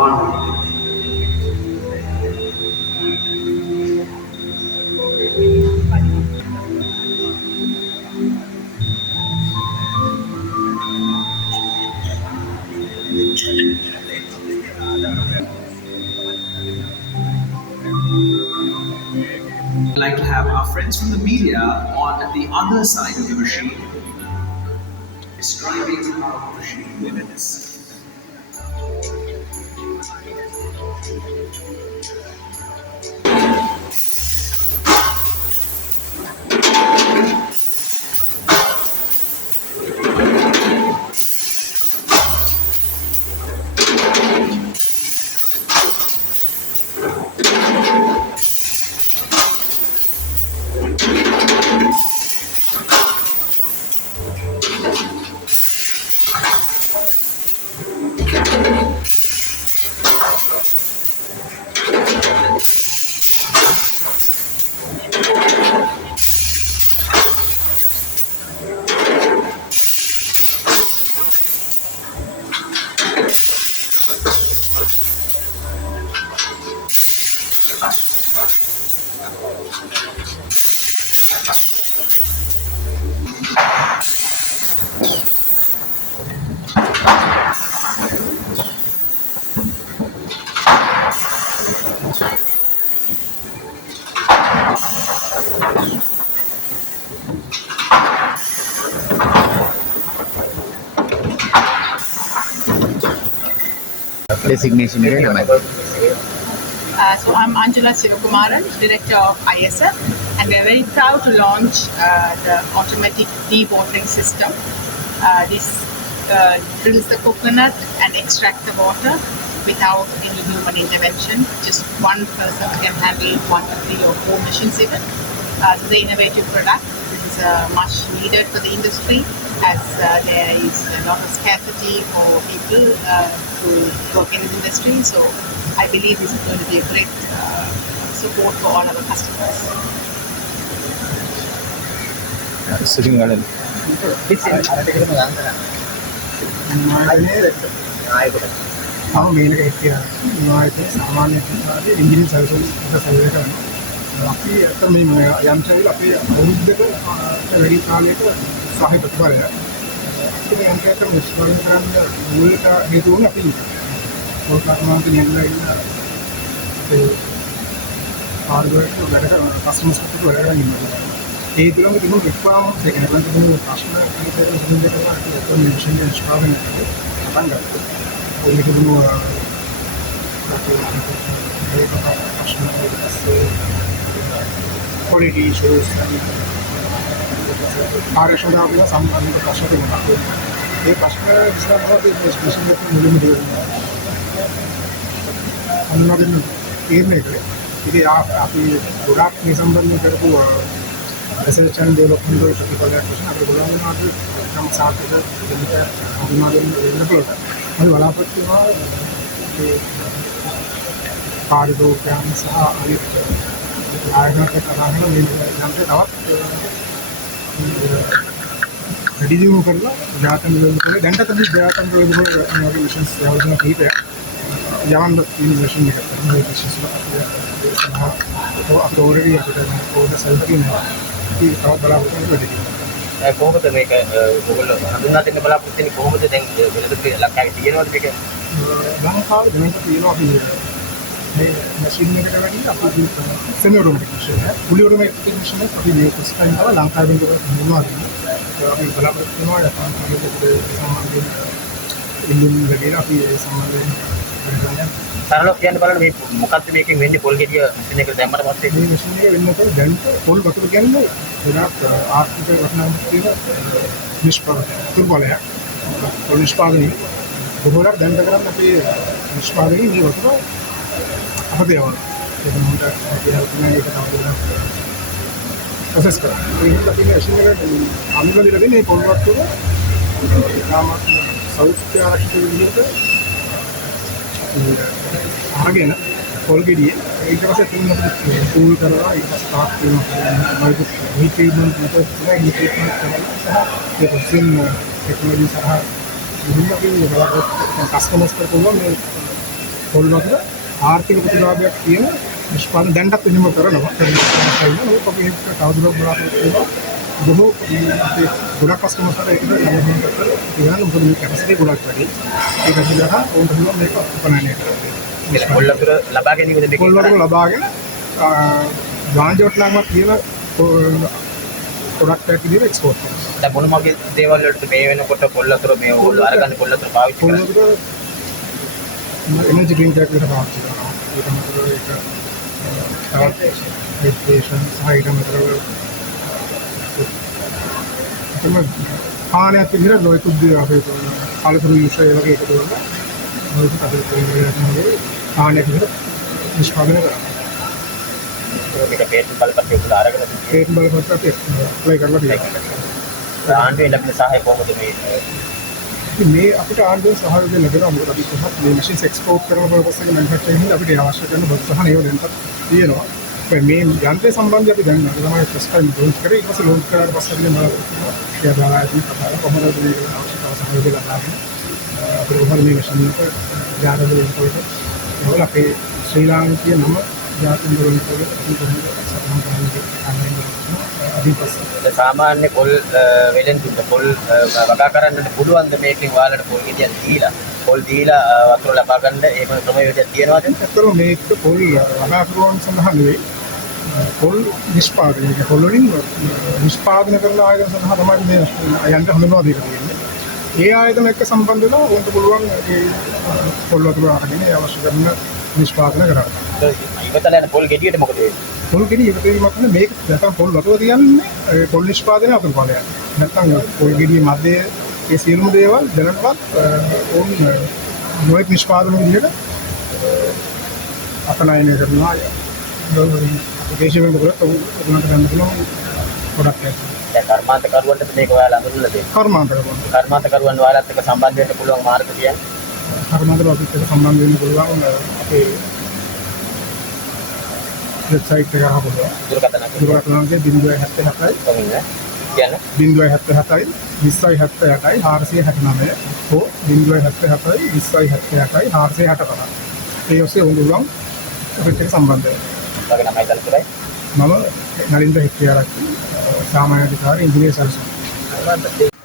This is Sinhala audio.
Like to have our friends from the media on the other side of the machine, describing how the machine limits. Designation area naman. So I'm Anjula Sivakumaran, Director of ISF, and we are very proud to launch the automatic dewatering system. This drills the coconut and extract the water without any human intervention. Just one person can handle 1 to 3 or 4 machines even. So the innovative product. This is much needed for the industry, as there is a lot of scarcity for people to work in this industry. So I believe this is going to be a great support for all our customers. Siringalan. මම මේකට හිටියා මොනවද සාමාන්‍ය ඉංග්‍රීසි සල්සල් අපි අතන මේ යම්චනල අපේ අවුරුද්දක වැඩි කාලයක සහය ප්‍රතිඵලය ඒක යම්කයට විශ්වාස කරන්න මූලික හේතුව වුණා අපි පොල්කාරමාන්ත නියමලා ඉන්න ඒ හાર્ඩ්වෙයාර් වැඩ කරන කස්ටමර්ස් එක්ක වැඩ කරන ඉන්නවා ඒ තුලම තිබුණු රික්වයර්මන්ට්ස් එක නේද තිබුණු ප්‍රශ්න අනිත් එක මෙන්ෂන් ඉන්ස්ටාල්මන්ට් එක පටන් ගත්තා ඒක තිබුණු quality issues कार्यक्षमता संबंधित प्रश्न තිබුණා. ඒ ප්‍රශ්න විසඳුමක් ස්පෙෂල් එකක් මුලින්ම දෙන්නවා. අනිවාර්යයෙන්ම තීරණය කළේ. ඉතින් අපි ගොඩාක් මේ සම්බන්ධව කරපු research and development වල ප්‍රතිඵලයක් වශයෙන් අපි බලනවා අපි තම සාර්ථක දෙන්නට අනිවාර්යයෙන්ම වෙන්න පුළුවන්. අපි බලාපොරොත්තු වෙනවා ඒ පාරිභෝගිකයන් සහ අනිත් ආයතනක කරාගෙන මේ යන්ත්‍රය තවත් වැඩි දියුණු කරලා ජාතක වල දැන්ට තමයි ජාතක වල වගේ මිෂන්ස් යවන කීපයක් යවන්න තියෙන මිෂන් එකක් තමයි මිෂන්ස් වල අපි ඔල්රෙඩි අපිට ඕන සල්පිනවා ඒක තවත් බලාපොරොත්තු වෙන්නේ කොහොමද මේක ඔයගොල්ලෝ හඳුනා දෙන්න බලාපොරොත්තු වෙන්නේ කොහොමද දැන් වෙනද ලංකාවේ තියෙනවද මේක ලංකාවේ දැන් තියෙනවා අපි මේ මැෂින් එකට වැඩි අපි සෙමි ඔටෝමැටික් මැෂින් එක fully automatic machine එක අපි මේක ස්කෑන් කරලා ලංකාවෙන් ගන්නවා අපි බලාපොරොත්තු වෙනවා ජපාන් කමිටුවේ සම්බන්ධයෙන් ඉන්දියන් වගේ අපි ඒ සම්බන්ධයෙන් සරලව කියන්න බලන්න මේ මොකක්ද මේකෙන් වෙන්නේ පොල් ගෙඩිය මැෂින් එකට දැම්මට පස්සේ මේ මැෂින් එක වෙනකොට දැන් පොල් වතුර කියන්නේ ගොඩාක් ආර්ථික වටිනාකමක් තියෙන නිෂ්පාදනය තුර්බලයක් පොල් නිෂ්පාදනයේ බොහෝලක් දැන් කරන්නේ අපි නිෂ්පාදනයේ මේ වතුර අපිට යවන ඒක මොකද අපි හවුනේ ඒක තමයි ප්‍රොසෙස් කරන්නේ ඒක අපි මැෂින් එකට අනුගමනය කරන්නේ මේ පොල් වතුර තාමත් සෞඛ්‍ය ආරක්ෂක විදිහට ආගෙන පොල් ගෙඩිය ඊට පස්සේ තුන්වෙනි කූල් කරලා ඊට පස්සේ තාක් වෙනවා මයික් හීට් ට්‍රීට්මන්ට් මෙතඩ් කරලා හීට් ට්‍රීට්මන්ට් කරලා සහ ඒ පොසින් ටෙක්නොලොජි සහ විවිධ කස්ටමර්ස් කරපුවා මේ පොල් වතුර ආර්ථික ප්‍රතිලාභයක් තියෙන නිෂ්පාදන දැන්ටත් එහෙම කරනවා. ඒක අපි ඒක තවදුරටත් බලාපොරොත්තු වෙනවා. බොහෝ අපේ ගොඩක් කස්ටමර්ස්ලා ඒක ගන්න මොකද මේ කැපැසිටි ගොඩක් වැඩි. ඒක නිසා ඕනට පුළුවන් මේක උපනයනය කරන්න. පොල් වතුර ලබා ගැනීමද මේක? පොල් වතුර ලබාගෙන වාණිජ වටිනාකමක් තියෙන ප්‍රොඩක්ට් එකක් විදිහට එක්ස්පෝර්ට් කරනවා. දැන් මොන වගේ දේවල් වලට මේ වෙනකොට පොල් වතුර මේ ඕගොල්ලෝ අරගන්න පොල් වතුර පාවිච්චි පොල් කරන්නේ? වතුර එනර්ජි ඩ්‍රින්ක් එකක් විදිහට පාවිච්චි කරනවා. ඒක මතර ඒක හයිඩ්‍රේෂන් සහයිඩමතර තමයි පානයක් විදිහට නොයෙකුත් දේ අපේ කලතුරු යුෂය වගේ එකතු කරලා නොයෙකුත් අපේ පොල්වලදී පානයක් විදිහට නිෂ්පාදනය කරනවා. මේක පේටන්ට් බලපත්‍රය උඩ අරගෙන ඒක බලපත්‍රය අපි ඇප්ලයි කරලා තියෙනවා. ආණ්ඩුවෙන් ලැබෙන සහාය කොහොමද මේ ඉතින් මේ අපිට ආණ්ඩුවෙන් සහයෝගය ලැබෙනවා. මොකද අපි කොහොමද මේ මැෂින්ස් එක්ස්පෝර්ට් කරන පර්පස් එක මැනුෆැක්චරින් එක අපිට අවශ්‍ය කරන ප්‍රොත්සාහන ඒවා දැන්පත් තියෙනවා. මේ යන්ත්‍රය සම්බන්ධයෙන් අපි දැන් තමයි ෆස්ට් ටයිම් ලොන්ච් කරේ. ඊට පස්සේ ලොන්ච් කරාට පස්සේ අපි බලනවා කියලා ආයතන කතාව කොහොමද මේක අවශ්‍ය සහයෝගය ලබාගෙන අපිට කොහොමද මේ මැෂින් එක ජාතක වෙනකොට ඒවල අපේ ශ්‍රී ලාංකික නම ජාතක වෙනකොට අපි කොහොමද සම්මාන කරන්නේ අදිපස්සේ සාමාන්‍ය පොල් වෙලෙන්දුන්ට පොල් වගා කරන්නට පුළුවන්ද මේකෙන් ඔයාලට පොල් ගෙඩියක් දීලා පොල් දීලා වතුර ලබා ගන්න ඒ ක්‍රමවේදයක් තියෙනවද? ඇත්තටම මේක පොල් වගා කරන සඳහා නෙවෙයි පොල් නිෂ්පාදනය පොල් වලින් නිෂ්පාදනය කරන ආයතන සඳහා තමයි මේ යන්ත්‍ර හඳුන්වා දීලා තියෙන්නේ. ඒ ආයතන එක්ක සම්බන්ධ වෙලා උන්ට පුළුවන් ඒ පොල් වතුර අරගෙන ඒ අවශ්‍ය කරන නිෂ්පාදනය කරන්න. ඉවතල යන පොල් ගෙඩියට මොකද වෙන්නේ? පොල් ගෙඩිය ඉවත වීමක් නෙවෙයි මේක නැත්නම් පොල් වතුර තියන්නේ පොල් නිෂ්පාදනය අතුරු ඵලයක්. නැත්නම් පොල් ගෙඩිය මැදේ ඒ සියලුම දේවල් දැනටවත් ඕන් නොයෙක් නිෂ්පාදන විදිහට අපනයනය කරනවා. දේශීය වෙනකොට උගුණට ගන්න පුළුවන් ප්‍රොඩක්ට් එකක්. දැන් කර්මාන්තකරුවන්ට මේක ඔයාලා අඳුරලා දෙන්න. කර්මාන්තකරුවන් ඔයාලත් එක්ක සම්බන්ධ වෙන්න පුළුවන් මාර්ග කියන්නේ. කර්මාන්තකරුවත් එක්ක සම්බන්ධ වෙන්න පුළුවන් අපේ වෙබ්සයිට් එක හරහා දුරකථන දුරකථනයේ 077යි කොමින්න කියන්නේ 077යි 2078යි 469 හෝ 077යි 2078යි 465. ඒ ඔස්සේ උඹලන් අපිට සම්බන්ධ වෙන්න. ඔයාගේ නමයි තනතුරයි මම නලින්ද හෙක්ටියාරක් සාමාන්‍ය අධිකාරී ඉංජිනේර සල්සන්.